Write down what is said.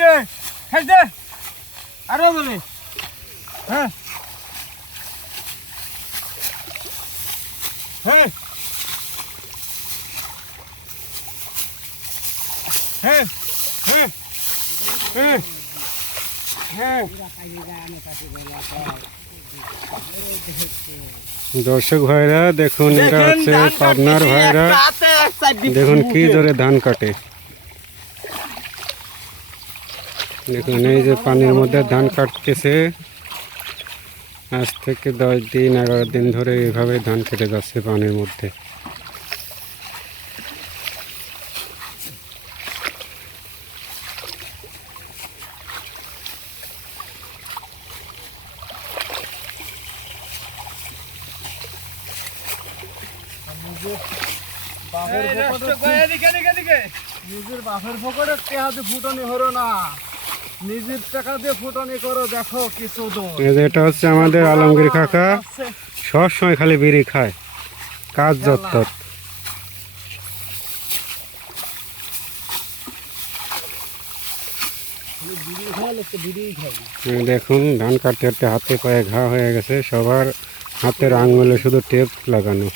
যে খেলতে আরো বলে হ্যাঁ হ্যাঁ হ্যাঁ হ্যাঁ হ্যাঁ হ্যাঁ দর্শক ভাইরা দেখুন, এরা হচ্ছে পাবনার ভাইরা। দেখুন কি জোরে ধান কাটে। দেখুন এই যে পানির মধ্যে ধান কাটতেছে। আজ থেকে 10 দিন 11 দিন ধরে এইভাবে ধান কেটে যাচ্ছে পানির মধ্যে। নিজের বাপের পকেটে টাকা দিয়ে ফুটানি হলো না, নিজের টাকা দিয়ে ফুটানি করো, দেখো কিছু এটা হচ্ছে আমাদের আলমগীর কাকা, সব সময় খালি বিড়ি খায়, কাজ যত্তর। দেখুন ধান কাটতে কাটতে হাতে পায়ে ঘা হয়ে গেছে, সবার হাতের আঙুলে শুধু টেপ লাগানো।